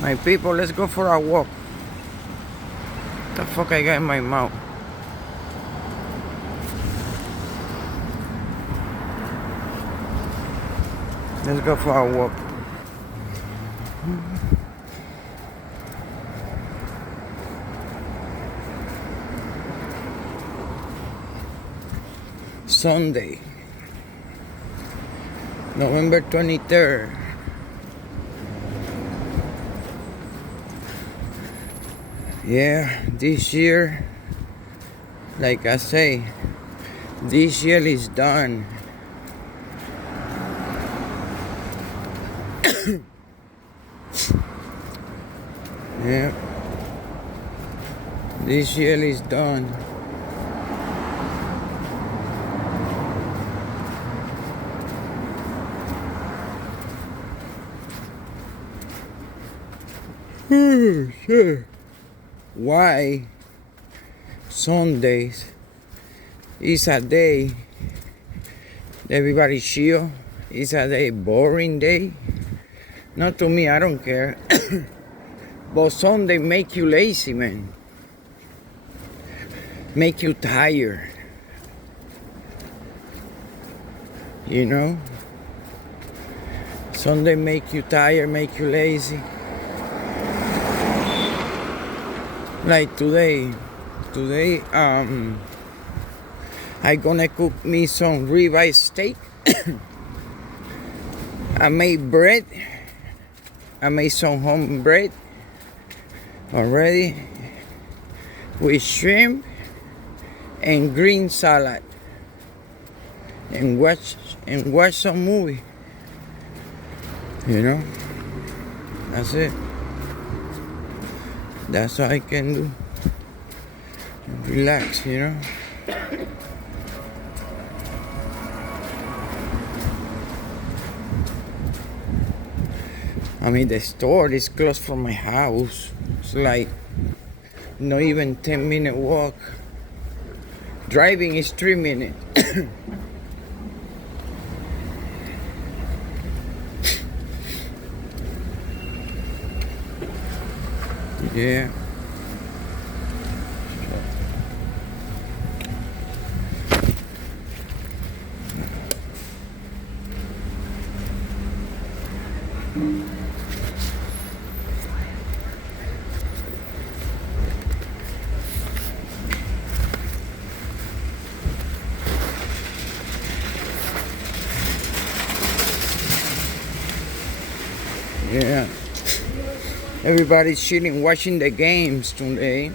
My people, let's go for a walk. The fuck I got in my mouth? Let's go for a walk. Sunday, November 23rd. Yeah, this year, like I say, this year is done. Yeah, this year is done. Sure. Why Sundays is a day everybody chill? It's a day boring day. Not to me, I don't care. But Sunday make you lazy, man. Make you tired. You know? Sunday make you tired, make you lazy. Like today, I gonna cook me some ribeye steak. I made bread. I made some home bread already with shrimp and green salad, and watch some movie. You know, that's it. That's all I can do. Relax, you know. I mean, the store is close from my house. It's like not even 10-minute walk. Driving is 3 minutes. Yeah. Yeah. Everybody's chilling, watching the games today.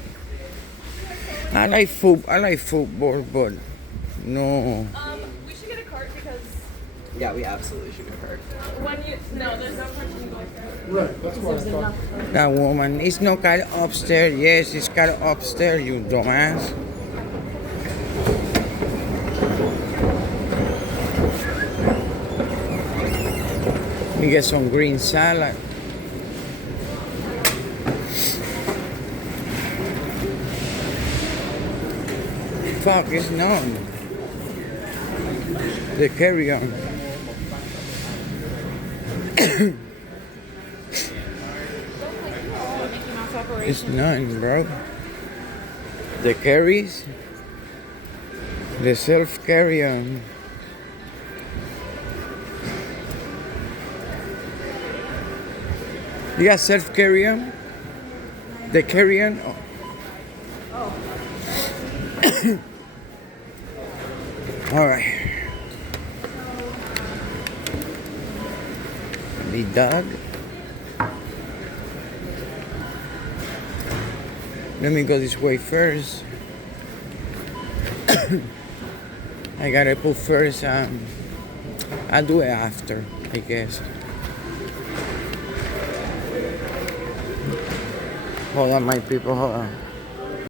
I like football, but no. We should get a cart because Yeah, we absolutely should get hurt. there's no cart when you go upstairs. Right, that's what I thought. That woman, it's not got upstairs. Yes, it's got upstairs, you dumbass. We get some green salad. Fuck, it's none. The carry on. It's none, bro. The carries. The self carry on. You got self carry on? The carry on? Oh. All right. The dog. Let me go this way first. I gotta put first. I'll do it after, I guess. Hold on, my people. Hold on.